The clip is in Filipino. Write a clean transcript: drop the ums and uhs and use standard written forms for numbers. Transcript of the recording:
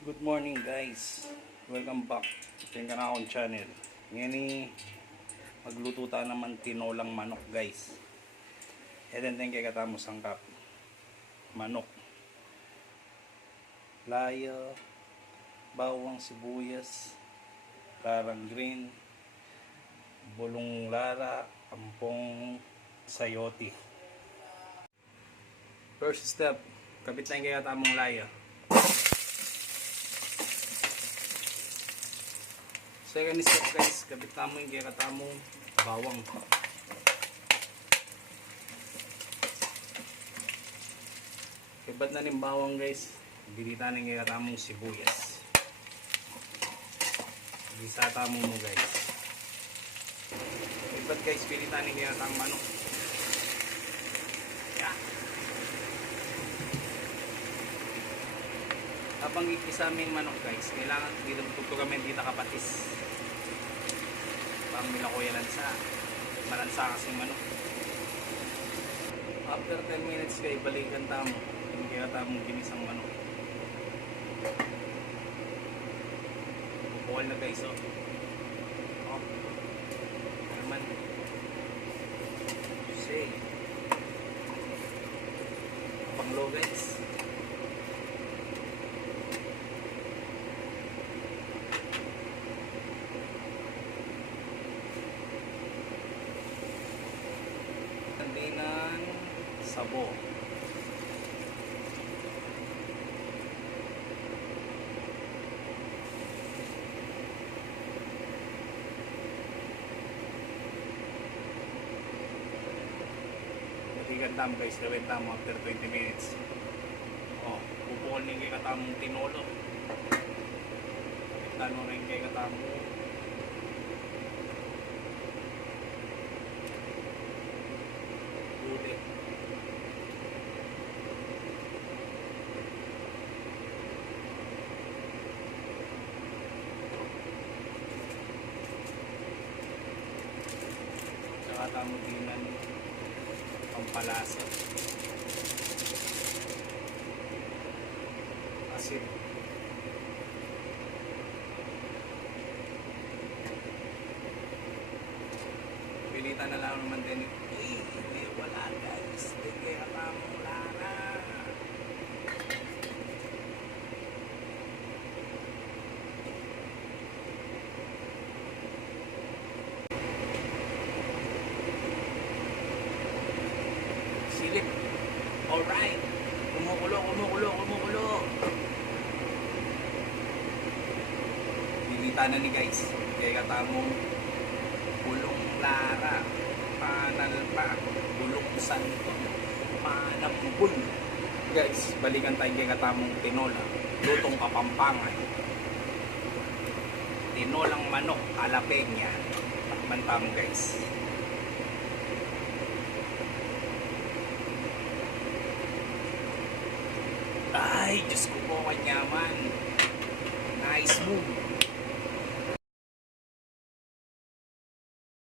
Good morning guys. Welcome back sa ating kanakong channel. Ngayon magluto tayo naman tinolang manok guys. Eden din kay katamo sangkap. Manok. Layo, bawang sibuyas, larang green, bulong lara, ampong sayote. First step, kabit na yung kay katamong layo. Second step guys, kabit mo yung kaya katamong bawang. Kabat na rin bawang guys, binita na yung kaya katamong sibuyas. Bisata mo guys. Kabat guys, binita na yung kaya katamong manok. Yeah. Habang ikisa aming manok guys, kailangan dito tutugtog kami dito kapatis. Pang nila kuya lansa. Malansa kasing manok. After 10 minutes kayo, balikan tamo. Yung kaya tamong ginisang manok. Bukol na guys oh. Oh. Naman. Say. Panglo guys. Ng sabo. Balikan tamo guys, gawin tamo after 20 minutes. Oh, bubukol ng kay katamong tinolo. Tanong rin kay katamong uli. Saka tamo dinan pampalasa. Asin. Pilitan na lang naman din. Hindi wala guys. Hindi kaya tamang lara. Silip. Alright. Kumukulo. Pilitan na ni guys. Kaya tamang bulong lara. Panal pa, bulong santo, manapubul. Guys, balikan tayo kay katamong tinola. Lutong Kapampangan. Tinolang manok, jalapenya. Takman tamo guys. Ay, Diyos ko po kanyaman. Nice move.